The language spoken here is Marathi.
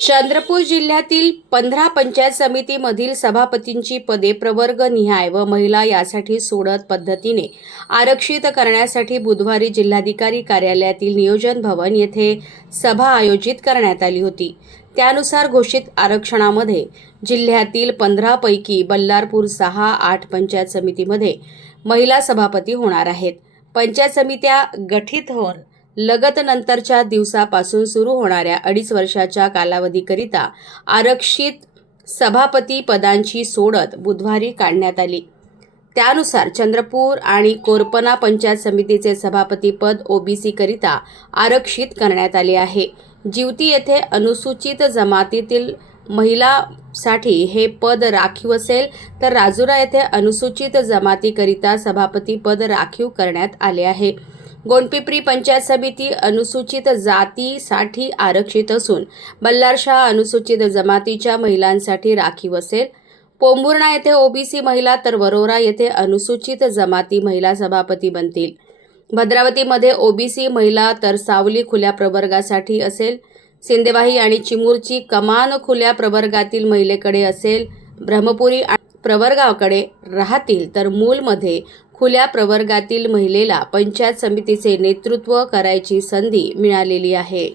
चंद्रपूर जिल्ह्यातील पंधरा पंचायत समितीमधील सभापतींची पदे प्रवर्ग निहाय व महिला यासाठी सोडत पद्धतीने आरक्षित करण्यासाठी बुधवारी जिल्हाधिकारी कार्यालयातील नियोजन भवन येथे सभा आयोजित करण्यात आली होती. त्यानुसार घोषित आरक्षणामध्ये जिल्ह्यातील पंधरापैकी बल्लारपूर सहा आठ पंचायत समितीमध्ये महिला सभापती होणार आहेत. पंचायत समित्या गठीत होऊन लगत नंतरच्या दिवसापासून सुरू होणाऱ्या अडीच वर्षाच्या कालावधीकरिता आरक्षित सभापती पदांची सोडत बुधवारी काढण्यात आली. त्यानुसार चंद्रपूर आणि कोरपना पंचायत समितीचे सभापतीपद ओबीसीकरिता आरक्षित करण्यात आले आहे. जिवती येथे अनुसूचित जमातीतील महिलासाठी हे पद राखीव असेल तर राजुरा येथे अनुसूचित जमातीकरिता सभापती पद राखीव करण्यात आले आहे. गोंडपिपरी पंचायत समिती अनुसूचित जातीसाठी आरक्षित असून बल्लारशाह अनुसूचित जमातीच्या महिलांसाठी राखीव असेल पोंभुर्णा येथे ओबीसी महिला तर वरोरा येथे अनुसूचित जमाती महिला सभापती बनतील. भद्रावतीमध्ये ओबीसी महिला तर सावली खुल्या प्रवर्गासाठी असेल. सिंदेवाही आणि चिमूरची कमान खुल्या प्रवर्गातील महिलेकडे असेल. ब्रह्मपुरी आणि प्रवर्गाकडे राहतील तर मूलमध्ये खुल्या प्रवर्गातील महिलेला पंचायत समितीचे नेतृत्व करायची संधी मिळालेली आहे.